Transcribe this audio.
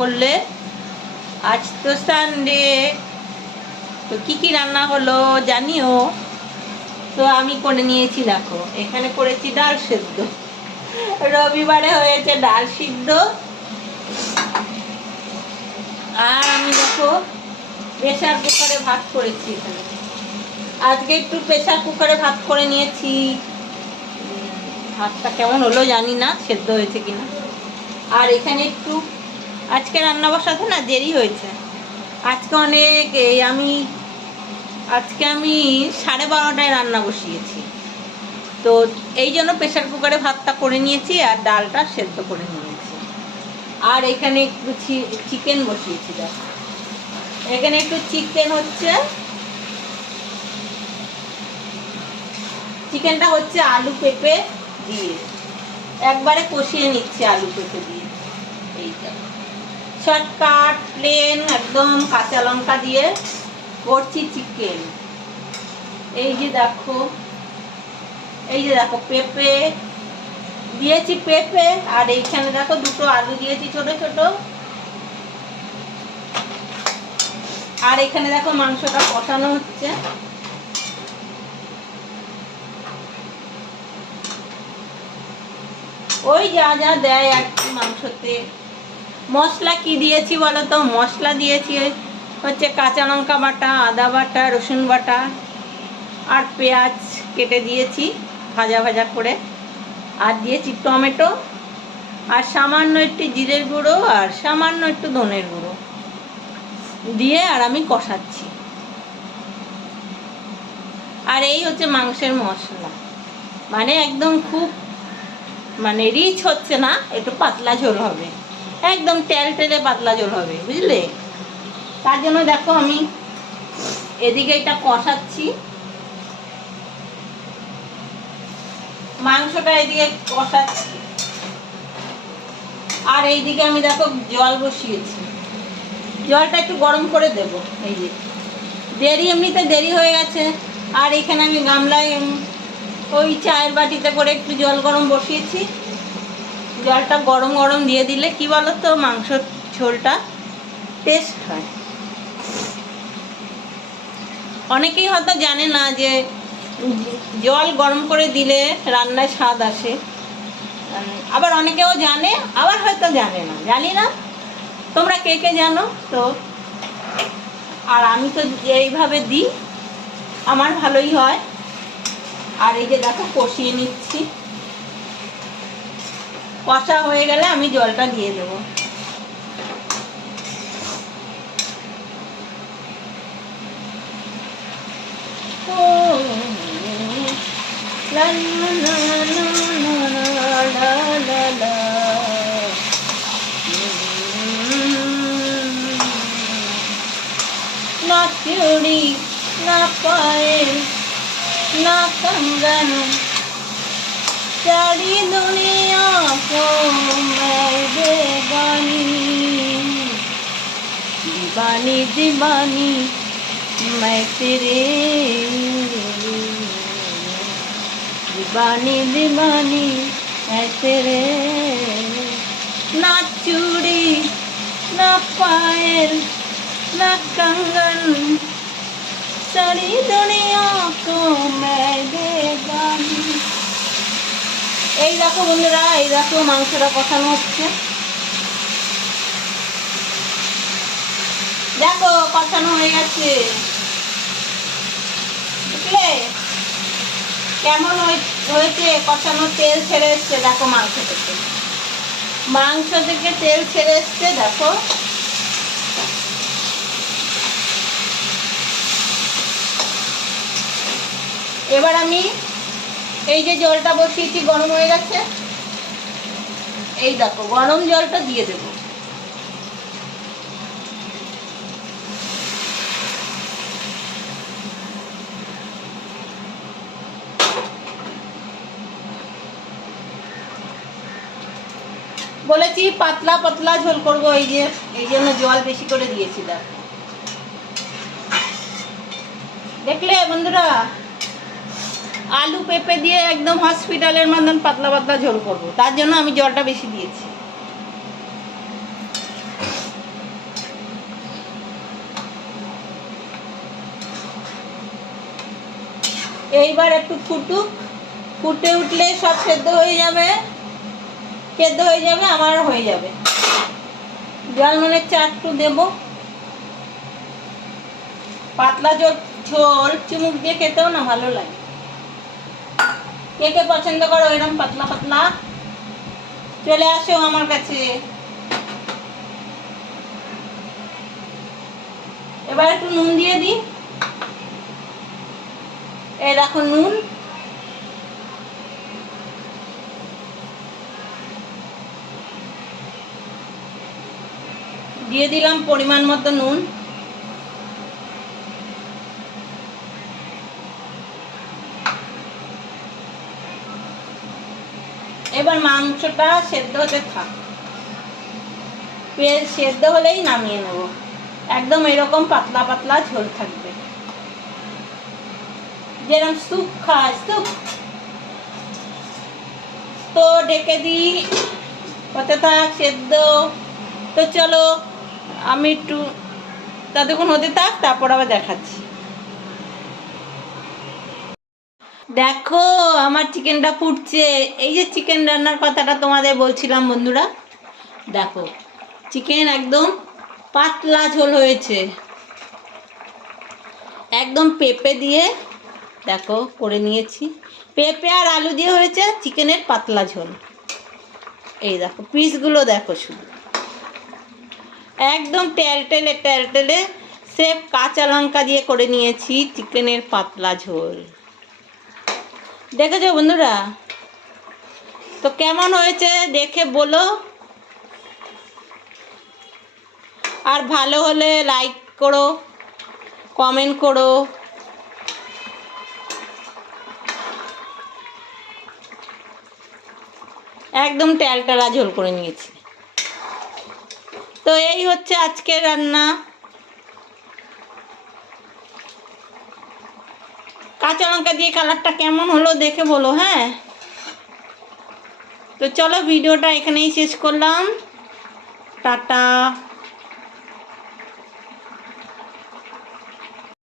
করলে? আজ তো সানডে, তো কি রান্না হলো জানিও। তো আমি করে নিয়েছি, দেখো এখানে করেছি ডাল সেদ্ধ। রবিবারে হয়েছে ডাল সিদ্ধ। আর আমি দেখো প্রেসার কুকারে ভাত করেছি। এখানে আজকে একটু প্রেসার কুকারে ভাত করে নিয়েছি। ভাতটা কেমন হলো জানি না, সেদ্ধ হয়েছে কিনা। আর এখানে একটু আজকে রান্না বসাতে না দেরি হয়েছে। আজকে অনেক আজকে আমি 12:30টায় রান্না বসিয়েছি। তো এই জন্য প্রেসার কুকারে ভাতটা করে নিয়েছি আর ডালটা সেদ্ধ করে নিয়েছি। আর এখানে একটু চিকেন বসিয়েছি। দেখো এখানে একটু চিকেন হচ্ছে, চিকেনটা হচ্ছে আলু পেঁপে দিয়ে একবারে কষিয়ে নিচ্ছে, আলু পেঁপে দিয়ে। এইটা শর্টকাট প্লেন একদম কাঁচা লঙ্কা দিয়ে করছি চিকেন। এই যে দেখো পেঁপে দিয়েছি, পেঁপে আর এইখানে দেখো দুটো আলু দিয়েছি ছোট ছোট। আর এখানে দেখো মাংসটা কষানো হচ্ছে। ওই যা যা দেয় আর কি মাংসতে। মশলা কি দিয়েছি বলো তো? মশলা দিয়েছি হচ্ছে কাঁচা লঙ্কা বাটা, আদা বাটা, রসুন বাটা আর পেঁয়াজ কেটে দিয়েছি ভাজা ভাজা করে। আর দিয়েছি টমেটো আর সামান্য একটু জিরের গুঁড়ো আর সামান্য একটু ধনের গুঁড়ো দিয়ে আর আমি কষাচ্ছি। আর এই হচ্ছে মাংসের মশলা। মানে একদম খুব রিচ হচ্ছে না, একটু পাতলা ঝোল হবে, একদম টেলটেলে পাতলা ঝোল হবে, বুঝলে? তার জন্য দেখো আমি এদিকে এটা কষাচ্ছি, মাংসটা এদিকে কষাচ্ছি। আর এইদিকে আমি দেখো জল বসিয়েছি, জলটা একটু গরম করে দেব। এই যে এমনিতে দেরি হয়ে গেছে। আর এখানে আমি গামলায় ওই চায়ের বাটিতে করে একটু জল গরম বসিয়েছি। জলটা গরম গরম দিয়ে দিলে কি বলো তো, মাংসর ঝোলটা টেস্ট হয়। অনেকেই হয়তো জানে না যে জল গরম করে দিলে রান্নায় স্বাদ আসে। আবার অনেকেও জানে, আবার হয়তো জানে না, জানি না তোমরা কে কে জানো তো। আর আমি তো এইভাবে দিই, আমার ভালোই হয়। আর এই যে দেখো কষিয়ে নিচ্ছি, কষা হয়ে গেলে আমি জলটা দিয়ে দেবো। লা লা লা লা লা লা লা। ना चूड़ी ना पायल ना कंगन, सारी दुनिया को मैं बेगानी, दीवानी दीवानी मैं तेरे, दीवानी दीवानी मैं तेरे। ना चूड़ी ना पायल ना कंगन, सारी दुनिया को मैं बेगानी। এই দেখো বন্ধুরা, এই দেখো মাংসটা কষানো হচ্ছে। দেখো কষানো হয়ে গেছে, বুঝলে কেমন হয়েছে? কষানো তেল ছেড়ে এসছে, দেখো মাংস থেকে তেল ছেড়ে এসছে। দেখো এবার আমি এই যে জলটা বসিয়েছি গরম হয়ে গেছে, এই দেখো গরম জলটা দিয়ে দেব। বলেছি পাতলা পাতলা ঝোল করবো, এই জন্য জল বেশি করে দিয়েছি। দেখলে বন্ধুরা, আলু পেঁপে দিয়ে একদম হসপিটালের মতন পাতলা পাতলা ঝোল করবো, তার জন্য আমি জলটা বেশি দিয়েছি। এইবার একটু ফুটুক, ফুটে উঠলে সব সেদ্ধ হয়ে যাবে, আমার হয়ে যাবে। জলমনের চা একটু দেবো, পাতলা ঝোল চুমুক দিয়ে খেতেও না ভালো লাগে। কে কে পছন্দ করো এরকম পাতলা পাতলা? চলে আসো আমার কাছে। এবার একটু নুন দিয়ে দিই, এই দেখো নুন। দিয়ে দিলাম পরিমাণ মতো নুন। এবার মাংসটা সেদ্ধ হতে থাক, সেদ্ধ হলেই নামিয়ে নেব। একদম এরকম পাতলা পাতলা ঝোল থাকবে, যেরকম স্যুপ খায় স্যুপ। তো ঢেকে দিই, হতে থাক সেদ্ধ। তো চলো আমি একটু ততক্ষণ হতে থাক, তারপর আবার দেখাচ্ছি। দেখো আমার চিকেনটা ফুটছে। এই যে চিকেন রান্নার কথাটা তোমাদের বলছিলাম বন্ধুরা, দেখো চিকেন একদম পাতলা ঝোল হয়েছে, একদম পেঁপে দিয়ে দেখো করে নিয়েছি, পেঁপে আর আলু দিয়ে হয়েছে চিকেনের পাতলা ঝোল। এই দেখো পিসগুলো দেখো, শুধু একদম টেলটেলে টেলটেলে সেফ কাঁচা লঙ্কা দিয়ে করে নিয়েছি চিকেনের পাতলা ঝোল। দেখেছো বন্ধুরা? তো কেমন হয়েছে দেখে বলো, আর ভালো হলে লাইক করো, কমেন্ট করো। একদম টেলটেলা ঝোল করে নিয়েছি। তো এই হচ্ছে আজকের রান্না। কাঁচা লঙ্কা দিয়ে কালারটা কেমন হলো দেখে বলো, হ্যাঁ? তো চলো ভিডিওটা এখানেই শেষ করলাম, টাটা।